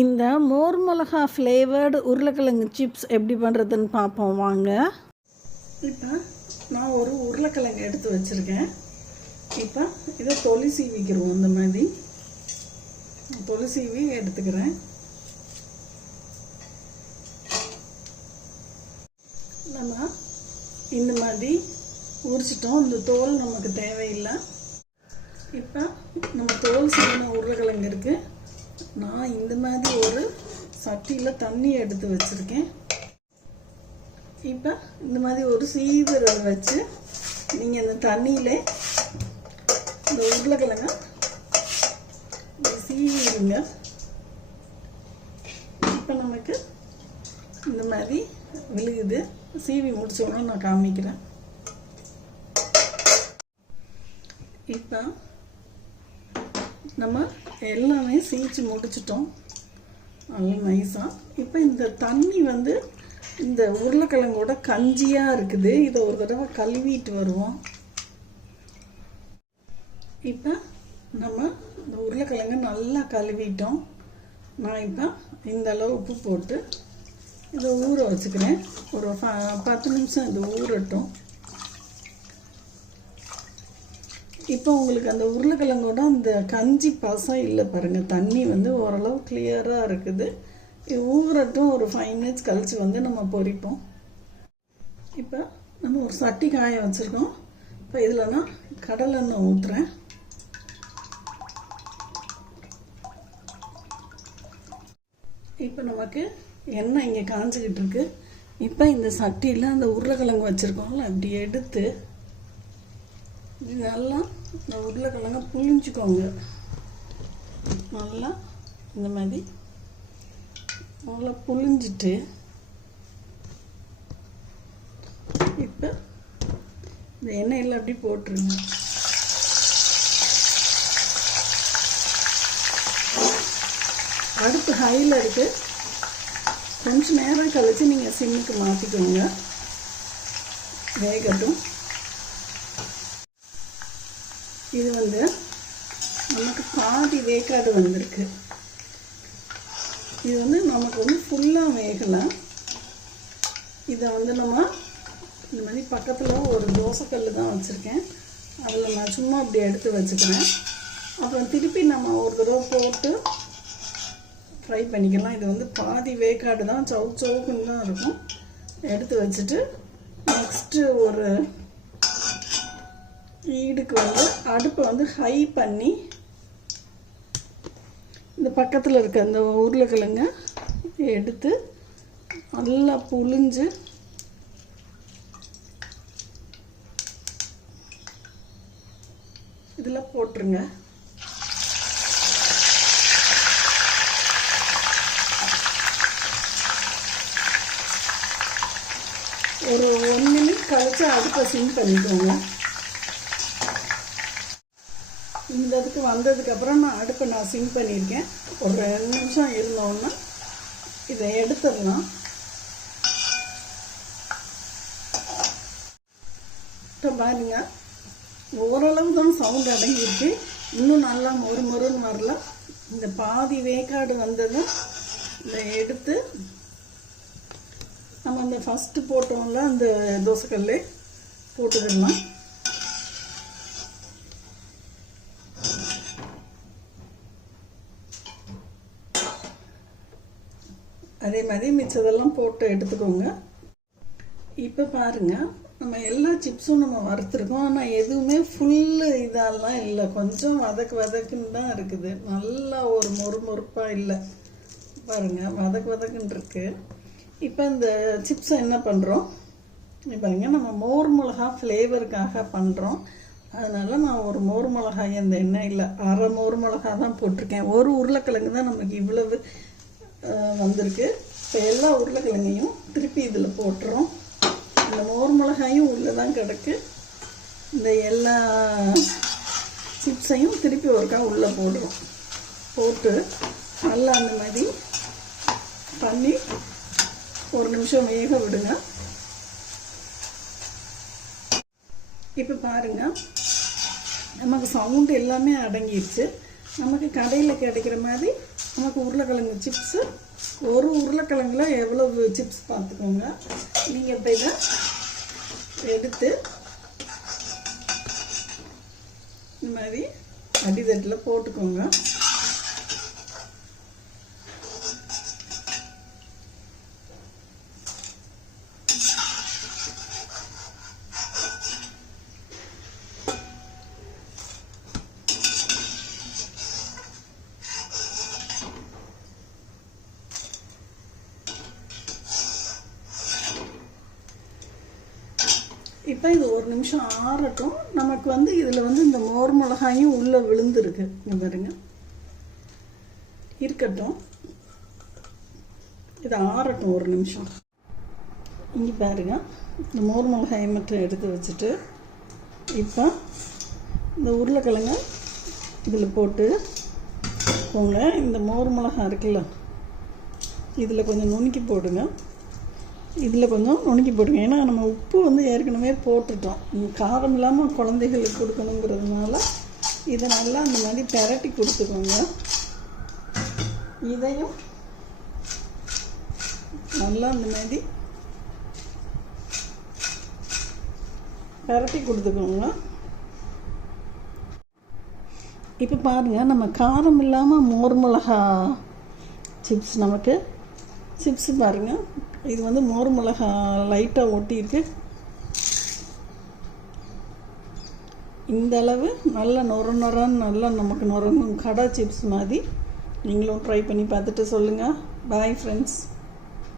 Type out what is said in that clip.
இந்த மோர் மிளகா ஃப்ளேவர்டு உருளைக்கிழங்கு சிப்ஸ் எப்படி பண்ணுறதுன்னு பார்ப்போம் வாங்க. இப்போ நான் ஒரு உருளைக்கிழங்கு எடுத்து வச்சுருக்கேன். இப்போ இதை தொலி சீவிக்கிறோம். இந்த மாதிரி தொலி சீவி எடுத்துக்கிறேன். நம்ம இந்த மாதிரி உரிச்சிட்டோம். இந்த தோல் நமக்கு தேவையில்லை. இப்போ நம்ம தோல் சீவின உருளைக்கிழங்கு இருக்குது. நான் இந்த மாதிரி ஒரு சட்டியில் தண்ணி எடுத்து வச்சுருக்கேன். இப்போ இந்த மாதிரி ஒரு சீவரை வச்சு நீங்கள் இந்த தண்ணியில் இந்த உருளைக்கிழங்க சீவிடுங்க. இப்போ நமக்கு இந்த மாதிரி விழுகுது. சீவி முடிச்சோன்னு நான் காமிக்கிறேன். இப்போ நம்ம எல்லாமே சீச்சு முடிச்சிட்டோம் நல்லா நைஸாக. இப்போ இந்த தண்ணி வந்து இந்த உருளைக்கிழங்கோட கஞ்சியாக இருக்குது. இதை ஒரு தடவை கழுவிட்டு வருவோம். இப்போ நம்ம இந்த உருளைக்கிழங்கு நல்லா கழுவிட்டோம். நான் இப்போ இந்த அளவு உப்பு போட்டு இதை ஊற வச்சுக்கிறேன். ஒரு 10 நிமிஷம் இது ஊறட்டும். இப்போ உங்களுக்கு அந்த உருளைக்கிழங்கோட அந்த கஞ்சி பசம் இல்லை பாருங்கள். தண்ணி வந்து ஓரளவு கிளியராக இருக்குது. இது ஊறட்டும். ஒரு 5 மினிட்ஸ் கழித்து வந்து நம்ம பொரிப்போம். இப்போ நம்ம ஒரு சட்டி காய வச்சுருக்கோம். இப்போ இதில் நான் கடலெண்ணெய் ஊற்றுறேன். இப்போ நமக்கு எண்ணெய் இங்கே காஞ்சிக்கிட்டு இருக்கு. இப்போ இந்த சட்டியில் அந்த உருளைக்கிழங்கு வச்சுருக்கோம்ல அப்படி எடுத்து இது நல்லா இந்த உருளைக்கிழங்க புளிஞ்சிக்கோங்க. நல்லா இந்த மாதிரி நல்லா புளிஞ்சிட்டு இப்போ இந்த எண்ணெயில் அப்படி போட்டுருங்க. அடுப்பு ஹையில் இருக்குது. கொஞ்சம் நேரம் கழித்து நீங்கள் சிம்முக்கு மாற்றிக்கோங்க. வேகட்டும். இது வந்து நமக்கு பாதி வேக்காடு வந்திருக்கு. இது வந்து நமக்கு வந்து ஃபுல்லாக வேகலை. இதை வந்து நம்ம இந்த மாதிரி பக்கத்தில் ஒரு தோசைக்கல் தான் வச்சுருக்கேன். அதில் நான் சும்மா அப்படி எடுத்து வச்சுக்கிறேன். அப்புறம் திருப்பி நம்ம ஒரு தடவை போட்டு ஃப்ரை பண்ணிக்கலாம். இது வந்து பாதி வேக்காடு தான், சவுக்குன்னு தான் இருக்கும். எடுத்து வச்சுட்டு நெக்ஸ்ட்டு ஒரு ஈடுக்கு வந்து அடுப்பை வந்து ஹை பண்ணி இந்த பக்கத்தில் இருக்க அந்த உருளைக்கிழங்க எடுத்து நல்லா புழிஞ்சு இதில் போட்டுருங்க. ஒரு 1 மினிட் கழிச்சு அடுப்பை சிம் பண்ணிக்கோங்க. இந்த இதுக்கு வந்ததுக்கப்புறம் நான் அடுப்பை சிம் பண்ணியிருக்கேன். ஒரு 2 நிமிஷம் இருந்தோன்னா இதை எடுத்துடலாம். இப்போ பாருங்க, ஓரளவு தான் சவுண்ட் அடங்கியிருக்கு. இன்னும் நல்லா மொறுன்னு வரல. இந்த பாதி வேக்காடு வந்ததும் இதை எடுத்து நம்ம அந்த ஃபஸ்ட்டு போட்டோம்ல அந்த தோசைக்கல்லே போட்டுக்கிடலாம். அதே மாதிரி மிச்சதெல்லாம் போட்டு எடுத்துக்கோங்க. இப்போ பாருங்கள், நம்ம எல்லா சிப்ஸும் நம்ம வறுத்துருக்கோம். ஆனால் எதுவுமே ஃபுல்லு இதெல்லாம் இல்லை. கொஞ்சம் வதக்குன்னு தான் இருக்குது. நல்லா ஒரு மொறுப்பாக இல்லை பாருங்கள். வதக்குன்னு இருக்கு. இப்போ இந்த சிப்ஸை என்ன பண்ணுறோம் பாருங்க, நம்ம மோர் மிளகா ஃப்ளேவருக்காக பண்ணுறோம். அதனால் நான் ஒரு மோர் மிளகாய் அந்த எண்ணெய் இல்லை, அரை மோர் மிளகா தான் போட்டிருக்கேன். ஒரு உருளைக்கிழங்கு தான் நமக்கு இவ்வளவு வந்திருக்கு. இப்போ எல்லா உருளைக்கிழங்கையும் திருப்பி இதில் போட்டுறோம். இந்த மோர் மிளகாயும் உள்ளே தான் கிடக்கு. இந்த எல்லா சிப்ஸையும் திருப்பி ஒருக்கா உள்ளே போடுறோம். போட்டு நல்லா அந்த மாதிரி பண்ணி 1 நிமிஷம் வேக விடுங்க. இப்போ பாருங்கள், நமக்கு சவுண்டு எல்லாமே அடங்கிடுச்சு. நமக்கு கடையில் கிடைக்கிற மாதிரி நமக்கு உருளைக்கிழங்கு சிப்ஸு, ஒரு உருளைக்கிழங்குல எவ்வளவு சிப்ஸ் பார்த்துக்கோங்க. நீங்கள் இப்போ இதை எடுத்து இந்த மாதிரி அடித்தட்டில் போட்டுக்கோங்க. இப்போ இது ஒரு நிமிஷம் ஆறட்டும். நமக்கு இதில் இந்த மோர் மிளகாயும் உள்ளே விழுந்துருக்கு. இங்கே பாருங்க, இருக்கட்டும், இது ஆறட்டும் ஒரு நிமிஷம். இங்கே பாருங்க, இந்த மோர் மிளகாயை மட்டும் எடுத்து வச்சுட்டு இப்போ இந்த உருளைக்கிழங்க இதில் போட்டு போங்க. இந்த மோர் மிளகாய் இருக்குல்ல, இதில் கொஞ்சம் நுணுக்கி போடுங்க. இதில் கொஞ்சம் நுணுக்கி போடுங்க. ஏன்னா நம்ம உப்பு ஏற்கனவே போட்டுட்டோம். காரம் இல்லாமல் குழந்தைகளுக்கு கொடுக்கணுங்கிறதுனால இதை நல்லா அந்த மாதிரி பெரட்டி கொடுத்துக்கோங்க. இதையும் நல்லா அந்த மாதிரி பெரட்டி கொடுத்துக்கோங்க. இப்போ பாருங்கள், நம்ம காரம் இல்லாமல் மோர் மிளகா சிப்ஸ், நமக்கு சிப்ஸு பாருங்கள், இது மோர் மிளகா லைட்டாக ஒட்டியிருக்கு. இந்த அளவு நல்ல நொரன்னு நல்லா நமக்கு நொரணும் கடை சிப்ஸ் மாதிரி. நீங்களும் ட்ரை பண்ணி பார்த்துட்டு சொல்லுங்கள். Bye friends.